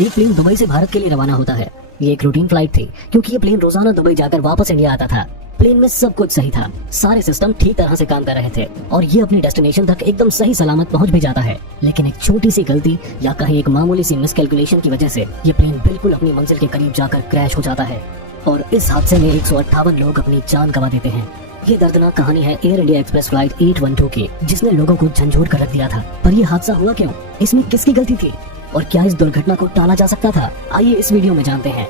एक plane Dubai से भारत के लिए रवाना होता है। ये एक रूटीन फ्लाइट थी क्योंकि ये प्लेन रोजाना दुबई जाकर वापस इंडिया आता था। प्लेन में सब कुछ सही था, सारे सिस्टम ठीक तरह से काम कर रहे थे और ये अपनी डेस्टिनेशन तक एकदम सही सलामत पहुंच भी जाता है। लेकिन एक छोटी सी गलती या कहीं एक मामूली सी मिसकैलकुलेशन की वजह से ये प्लेन बिल्कुल अपनी मंजिल के करीब जाकर क्रैश हो जाता है और इस हादसे में 158 लोग अपनी जान गंवा देते हैं। ये दर्दनाक कहानी है एयर इंडिया एक्सप्रेस फ्लाइट 812 की, जिसने लोगों को झंझोर कर रख दिया था। पर ये हादसा हुआ क्यों? इसमें किसकी गलती थी और क्या इस दुर्घटना को टाला जा सकता था? आइए इस वीडियो में जानते हैं।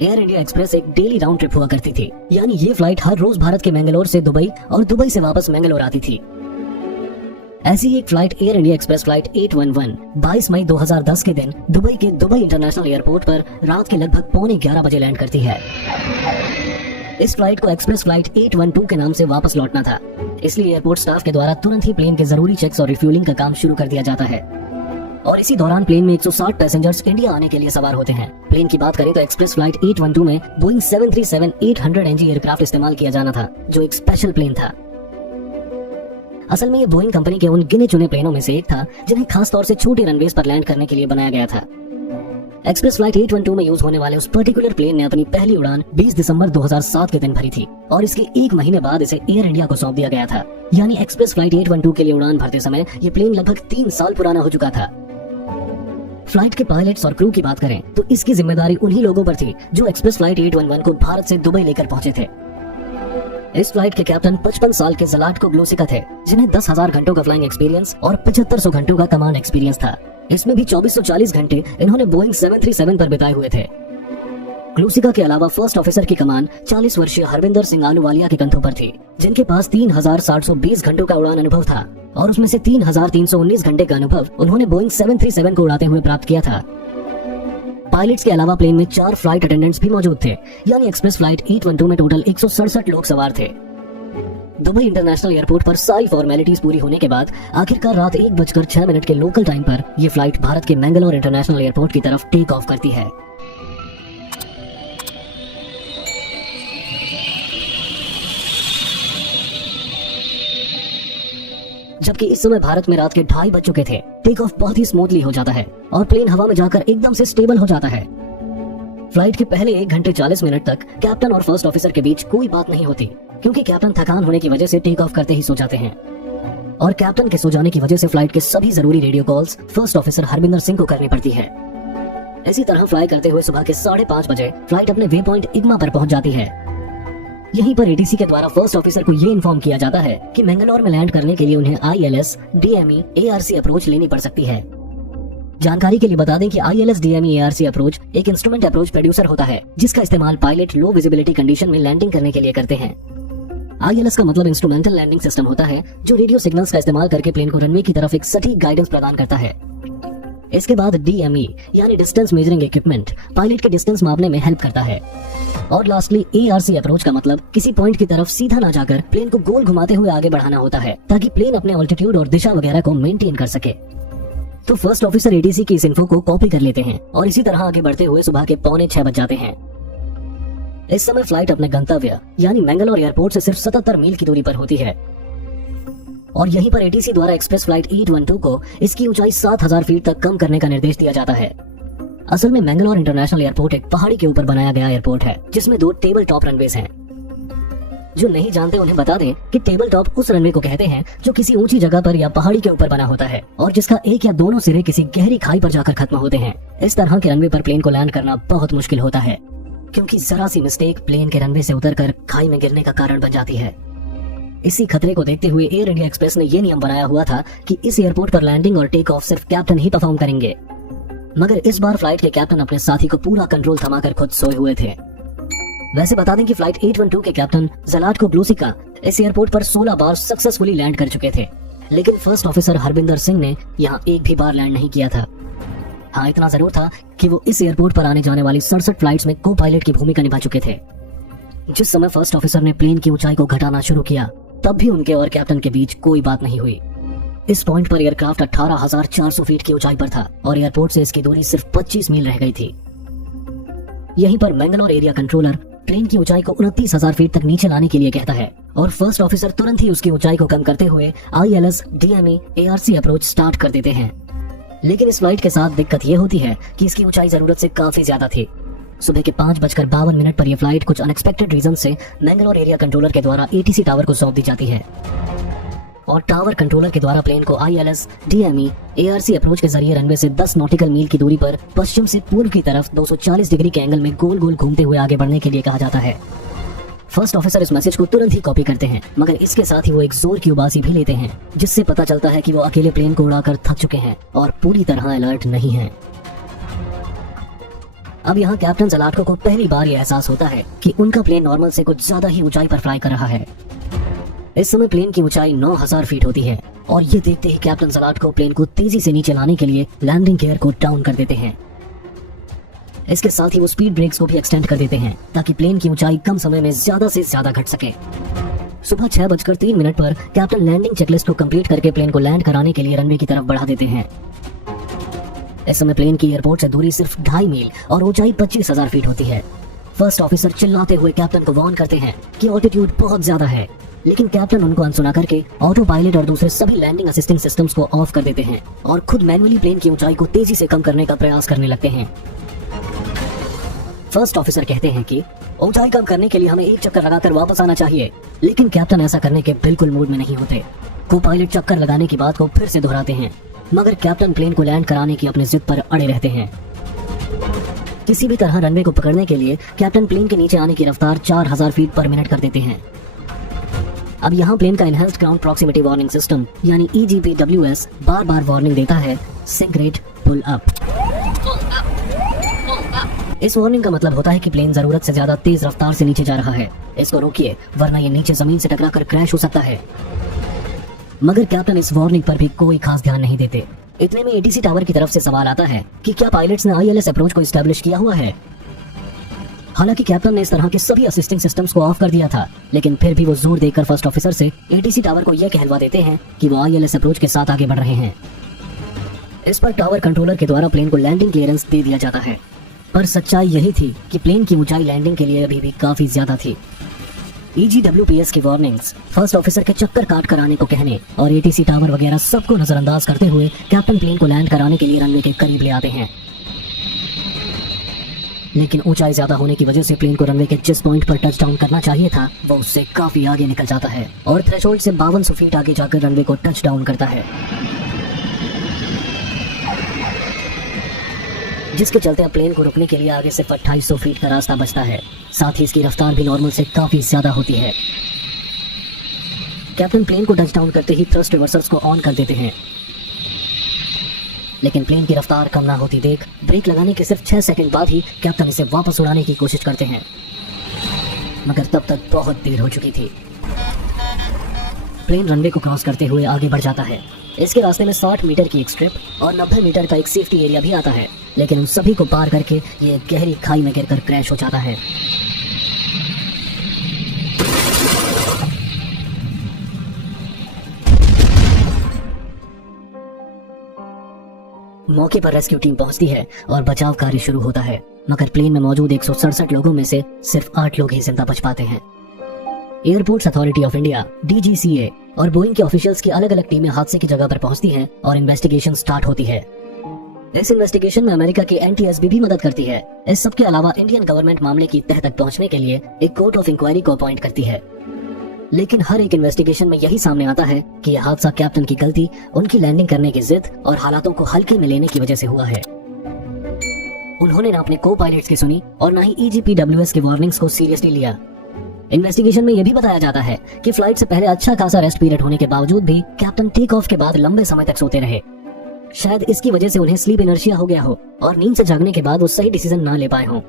एयर इंडिया एक्सप्रेस एक डेली राउंड ट्रिप हुआ करती थी, यानी ये फ्लाइट हर रोज भारत के मैंगलोर से दुबई और दुबई से वापस मैंगलोर आती थी। ऐसी ही एक flight air India express flight 811 22 मई 2010 के दिन दुबई के दुबई इंटरनेशनल एयरपोर्ट पर रात के लगभग 11:15 बजे लैंड करती है। इस फ्लाइट को एक्सप्रेस फ्लाइट 812 के नाम से वापस लौटना था, इसलिए एयरपोर्ट स्टाफ के द्वारा तुरंत ही प्लेन के जरूरी चेक्स और रिफ्यूलिंग का काम शुरू कर दिया जाता है और इसी दौरान प्लेन में 160 पैसेंजर्स इंडिया आने के लिए सवार होते हैं। प्लेन की बात करें तो एक्सप्रेस फ्लाइट 812 में बोइंग 737-800 NG एयरक्राफ्ट इस्तेमाल किया जाना था, जो एक स्पेशल प्लेन था। असल में ये बोइंग कंपनी के उन गिने चुने प्लेनों में से एक था जिन्हें खास तौर से छोटे रनवेज पर लैंड करने के लिए बनाया गया था। एक्सप्रेस फ्लाइट 812 में यूज होने वाले उस पर्टिकुलर प्लेन ने अपनी पहली उड़ान 20 दिसंबर 2007 के दिन भरी थी और इसके एक महीने बाद इसे एयर इंडिया को सौंप दिया गया था। यानी एक्सप्रेस फ्लाइट 812 के लिए उड़ान भरते समय ये प्लेन लगभग 3 साल पुराना हो चुका था। फ्लाइट के पायलट्स और क्रू की बात करें तो इसकी जिम्मेदारी उन्हीं लोगों पर थी जो एक्सप्रेस फ्लाइट 811 को भारत से दुबई लेकर पहुंचे थे। इस फ्लाइट के कैप्टन 55 साल के ज़लाटको ग्लोसिका थे, जिन्हें 10,000 घंटों का फ्लाइंग एक्सपीरियंस और 7500 घंटों का कमांड एक्सपीरियंस था। इसमें भी 2440 घंटे इन्होंने बोइंग 737 पर बिताए हुए थे। ग्लोसिका के अलावा फर्स्ट ऑफिसर की कमान 40 वर्षीय हरविंदर सिंह आलूवालिया के कंधों पर थी, जिनके पास 3720 घंटों का उड़ान अनुभव था और उसमें से 3319 घंटे का अनुभव उन्होंने बोइंग 737 को उड़ाते हुए प्राप्त किया था। पायलट्स के अलावा प्लेन में 4 फ्लाइट अटेंडेंट्स भी मौजूद थे, यानी एक्सप्रेस फ्लाइट 812 में टोटल 167 लोग सवार थे। दुबई इंटरनेशनल एयरपोर्ट पर सारी फॉर्मेलिटीज पूरी होने के बाद आखिरकार रात 1:06 के लोकल टाइम पर यह फ्लाइट भारत के मैंगलोर इंटरनेशनल एयरपोर्ट की तरफ टेक ऑफ करती है। जबकि इस समय भारत में रात के 2:30 बज चुके थे। टेक ऑफ बहुत ही स्मूथली हो जाता है और प्लेन हवा में जाकर एकदम से स्टेबल हो जाता है। फ्लाइट के पहले 1 घंटे 40 मिनट तक कैप्टन और फर्स्ट ऑफिसर के बीच कोई बात नहीं होती, क्योंकि कैप्टन थकान होने की वजह से टेक ऑफ करते ही सो जाते हैं और कैप्टन के सो जाने की वजह से फ्लाइट के सभी जरूरी radio calls first officer Harvinder Singh को करनी पड़ती है। इसी तरह फ्लाई करते हुए सुबह के 5:30 बजे फ्लाइट अपने वे पॉइंट इग्मा पर पहुंच जाती है। यहीं पर एटीसी के द्वारा फर्स्ट ऑफिसर को ये इन्फॉर्म किया जाता है कि मैंगलोर में लैंड करने के लिए उन्हें ILS, DME, ARC अप्रोच लेनी पड़ सकती है। जानकारी के लिए बता दें कि ILS, DME, ARC अप्रोच एक इंस्ट्रूमेंट अप्रोच प्रोड्यूसर होता है, जिसका इस्तेमाल पायलट लो विजिबिलिटी कंडीशन में लैंडिंग करने के लिए करते हैं। ILS का मतलब इंस्ट्रूमेंटल लैंडिंग सिस्टम होता है, जो रेडियो सिग्नल्स का इस्तेमाल करके प्लेन को रनवे की तरफ एक सटीक गाइडेंस प्रदान करता है। इसके बाद DME यानी डिस्टेंस मेजरिंग इक्विपमेंट पायलट के डिस्टेंस मापने में हेल्प करता है और लास्टली ARC अप्रोच का मतलब किसी पॉइंट की तरफ सीधा ना जाकर प्लेन को गोल घुमाते हुए आगे बढ़ाना होता है, ताकि प्लेन अपने ऑल्टीट्यूड और दिशा वगैरह को मेंटेन कर सके। तो फर्स्ट ऑफिसर ATC की इस इन्फो को कॉपी कर लेते हैं और इसी तरह आगे बढ़ते हुए सुबह के 5:45 बज जाते हैं। इस समय फ्लाइट अपने गंतव्य यानी मैंगलोर एयरपोर्ट से सिर्फ 77 मील की दूरी पर होती है और यहीं पर ATC द्वारा एक्सप्रेस फ्लाइट 812 को इसकी ऊंचाई 7000 फीट तक कम करने का निर्देश दिया जाता है। असल में मैंगलोर इंटरनेशनल एयरपोर्ट एक पहाड़ी के ऊपर बनाया गया एयरपोर्ट है, जिसमें 2 टेबल टॉप रनवेज हैं। जो नहीं जानते उन्हें बता दें कि टेबल टॉप उस रनवे को कहते हैं जो किसी ऊंची जगह पर या पहाड़ी के ऊपर बना होता है और जिसका एक या दोनों सिरे किसी गहरी खाई पर जाकर खत्म होते हैं। इस तरह के रनवे पर प्लेन को लैंड करना बहुत मुश्किल होता है, क्योंकि जरा सी मिस्टेक प्लेन के रनवे से उतरकर खाई में गिरने का कारण बन जाती है। इसी खतरे को देखते हुए एयर इंडिया एक्सप्रेस ने यह नियम बनाया हुआ था कि इस एयरपोर्ट पर लैंडिंग और टेक ऑफ सिर्फ कैप्टन ही परफॉर्म करेंगे। मगर इस बार फ्लाइट के कैप्टन अपने साथी को पूरा कंट्रोल थमाकर खुद सोए हुए थे। वैसे बता दें कि फ्लाइट 812 के कैप्टन ज़लाटको ग्लोसिका इस एयरपोर्ट पर 16 बार सक्सेसफुली लैंड कर चुके थे, लेकिन फर्स्ट ऑफिसर हरविंदर सिंह ने यहाँ एक भी बार लैंड नहीं किया था। हाँ, इतना जरूर था कि वो इस एयरपोर्ट पर आने जाने वाली 67 फ्लाइट्स में को पायलट की भूमिका निभा चुके थे। जिस समय फर्स्ट ऑफिसर ने प्लेन की ऊंचाई को घटाना शुरू किया, तब भी उनके और कैप्टन के बीच कोई बात नहीं हुई। इस पॉइंट पर एयरक्राफ्ट 18,400 फीट की ऊंचाई पर था और एयरपोर्ट से इसकी दूरी सिर्फ 25 मील रह गई थी। यहीं पर मैंगलोर एरिया कंट्रोलर प्लेन की ऊंचाई को 29,000 फीट तक नीचे लाने के लिए कहता है और फर्स्ट ऑफिसर तुरंत ही उसकी ऊंचाई को कम करते हुए ILS, DME, ARC approach start कर देते हैं। लेकिन इस फ्लाइट के साथ दिक्कत ये होती है कि इसकी ऊंचाई जरूरत से काफी ज्यादा थी। सुबह के 5:52 पर यह फ्लाइट कुछ अनएक्सपेक्टेड रीजन से मैंगलोर एरिया कंट्रोलर के द्वारा ATC टावर को सौंप दी जाती है और टावर कंट्रोलर के द्वारा प्लेन को ILS, DME, ARC अप्रोच के जरिए रनवे से 10 नॉटिकल मील की दूरी पर पश्चिम से पूर्व की तरफ 240 डिग्री के एंगल में गोल गोल घूमते हुए आगे बढ़ने के लिए कहा जाता है। फर्स्ट ऑफिसर इस मैसेज को तुरंत ही कॉपी करते हैं, मगर इसके साथ ही वो एक जोर की उबासी भी लेते हैं, जिससे पता चलता है कि वो अकेले प्लेन को उड़ाकर थक चुके हैं और पूरी तरह अलर्ट नहीं हैं। अब यहाँ कैप्टन ज़लाटको को पहली बार ये एहसास होता है कि उनका प्लेन नॉर्मल से कुछ ज्यादा ही ऊंचाई पर फ्लाई कर रहा है। इस समय प्लेन की ऊंचाई 9,000 फीट होती है और ये देखते ही कैप्टन ज़लाटको प्लेन को तेजी से नीचे लाने के लिए लैंडिंग गियर को डाउन कर देते हैं। इसके साथ ही वो स्पीड ब्रेक्स को भी एक्सटेंड कर देते हैं ताकि प्लेन की ऊंचाई कम समय में ज्यादा से ज्यादा घट सके। सुबह 6:03 पर कैप्टन लैंडिंग चेकलिस्ट को कंप्लीट करके प्लेन को लैंड कराने के लिए रनवे की तरफ बढ़ा देते हैं। इस समय प्लेन की एयरपोर्ट से दूरी सिर्फ 2.5 मील और ऊंचाई 25,000 फीट होती है। फर्स्ट ऑफिसर चिल्लाते हुए कैप्टन को वार्न करते हैं कि ऑल्टीट्यूड बहुत ज्यादा है, लेकिन कैप्टन उनको अनसुना करके ऑटो पायलट और दूसरे सभी लैंडिंग असिस्टिंग सिस्टम्स को ऑफ कर देते हैं और खुद मैन्युअली प्लेन की ऊंचाई को तेजी से कम करने का प्रयास करने लगते हैं। फर्स्ट ऑफिसर कहते हैं कि ऊंचाई कम करने के लिए हमें एक चक्कर लगाकर वापस आना चाहिए, लेकिन कैप्टन ऐसा करने के बिल्कुल मूड में नहीं होते। को पायलट चक्कर लगाने की बात को फिर से दोहराते हैं, मगर कैप्टन प्लेन को लैंड कराने की अपनी जिद पर अड़े रहते हैं। किसी भी तरह रनवे को पकड़ने के लिए कैप्टन प्लेन के नीचे आने की रफ्तार 4,000 फीट पर मिनट कर देते हैं। अब यहाँ प्लेन का enhanced ground proximity warning system यानी EGPWS बार बार वार्निंग देता है, सिंक रेट पुल अप। इस वार्निंग का मतलब होता है कि प्लेन जरूरत से ज्यादा तेज रफ्तार से नीचे जा रहा है, इसको रोकिए वरना ये नीचे जमीन से टकराकर क्रैश हो सकता है। मगर कैप्टन इस वार्निंग पर भी कोई खास ध्यान नहीं देते। इतने में ATC टावर की तरफ से सवाल आता है कि क्या पायलट्स ने ILS अप्रोच को एस्टेब्लिश किया हुआ है। हालांकि कैप्टन ने इस तरह के सभी असिस्टिंग सिस्टम्स को ऑफ कर दिया था, लेकिन फिर भी वो जोर देकर फर्स्ट ऑफिसर से ATC टावर को यह कहलवा देते हैं कि वो ILS अप्रोच के साथ आगे बढ़ रहे हैं। इस पर टावर कंट्रोलर के द्वारा प्लेन को लैंडिंग क्लियरेंस दे दिया जाता है, पर सच्चाई यही थी कि प्लेन की ऊंचाई लैंडिंग के लिए अभी भी काफी ज्यादा थी। EGWPS की वार्निंग्स, फर्स्ट ऑफिसर के चक्कर काट कर आने को कहने और ATC टावर वगैरह सबको नजरअंदाज करते हुए कैप्टन प्लेन को लैंड कराने के लिए रनवे के करीब ले आते हैं। लेकिन ऊंचाई ज्यादा होने की वजह से प्लेन को रनवे के जिस पॉइंट पर टच डाउन करना चाहिए था वो उससे काफी आगे निकल जाता है और थ्रेशोल्ड से 5200 फीट आगे जाकर रनवे को टच डाउन करता है, जिसके चलते अब प्लेन को रुकने के लिए आगे सिर्फ 2800 फीट का रास्ता बचता है। साथ ही इसकी रफ्तार भी नॉर्मल से काफी ज्यादा होती है। कैप्टन प्लेन को टच डाउन करते ही थ्रस्ट रिवर्सर्स को ऑन कर देते हैं, लेकिन प्लेन की रफ्तार कम ना होती देख ब्रेक लगाने के सिर्फ 6 सेकंड बाद ही कैप्टन इसे वापस उड़ाने की कोशिश करते हैं, मगर तब तक बहुत देर हो चुकी थी। प्लेन रनवे को क्रॉस करते हुए आगे बढ़ जाता है। इसके रास्ते में 60 मीटर की एक स्ट्रिप और 90 मीटर का एक सेफ्टी एरिया भी आता है, लेकिन उन सभी को पार करके ये गहरी खाई में गिरकर क्रैश हो जाता है। मौके पर रेस्क्यू टीम पहुंचती है और बचाव कार्य शुरू होता है, मगर प्लेन में मौजूद 167 लोगों में से सिर्फ 8 लोग ही जिंदा बच पाते हैं। Airports authority of India DGCA और बोइंग के ऑफिशियल्स की अलग अलग टीमें हादसे की जगह पर पहुंचती हैं और इन्वेस्टिगेशन स्टार्ट होती है। इस इन्वेस्टिगेशन में अमेरिका की NTSB भी मदद करती है। इस सब के अलावा इंडियन गवर्नमेंट मामले की तह तक पहुंचने के लिए एक कोर्ट ऑफ इंक्वायरी को अपॉइंट करती है। लेकिन हर एक इन्वेस्टिगेशन में यही सामने आता है कि यह हादसा कैप्टन की गलती, उनकी लैंडिंग करने की जिद और हालातों को हल्के में लेने की वजह से हुआ है। उन्होंने ना अपने को पायलट्स की सुनी और ना ही EGPWS की वार्निंग्स को सीरियसली लिया। इन्वेस्टिगेशन में यह भी बताया जाता है कि फ्लाइट से पहले अच्छा खासा रेस्ट पीरियड होने के बावजूद भी कैप्टन टेक ऑफ के बाद लंबे समय तक सोते रहे। शायद इसकी वजह से उन्हें स्लीप इनर्शिया हो गया हो और नींद से जागने के बाद वो सही डिसीजन ना ले पाए हों।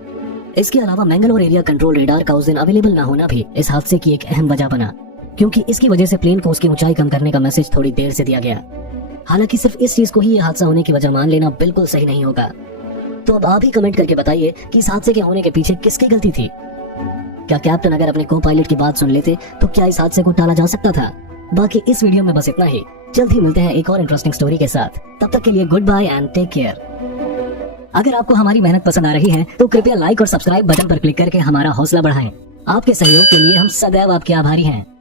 इसके अलावा मैंगलोर एरिया कंट्रोल रेडार का उस दिन अवेलेबल ना होना भी इस हादसे की एक अहम वजह बना, क्योंकि इसकी वजह से प्लेन को उसकी ऊंचाई कम करने का मैसेज थोड़ी देर से दिया गया। हालांकि सिर्फ इस चीज को ही ये हादसा होने की वजह मान लेना बिल्कुल सही नहीं होगा। तो अब आप ही कमेंट करके बताइए कि इस हादसे के होने के पीछे किसकी गलती थी। क्या कैप्टन अगर अपने को पायलट की बात सुन लेते तो क्या इस हादसे को टाला जा सकता था। बाकी इस वीडियो में बस इतना ही। जल्द ही मिलते हैं एक और इंटरेस्टिंग स्टोरी के साथ। तब तक के लिए good bye and take care. अगर आपको हमारी मेहनत पसंद आ रही है तो कृपया लाइक और सब्सक्राइब बटन पर क्लिक करके हमारा हौसला बढ़ाएं। आपके सहयोग के लिए हम सदैव आपके आभारी हैं।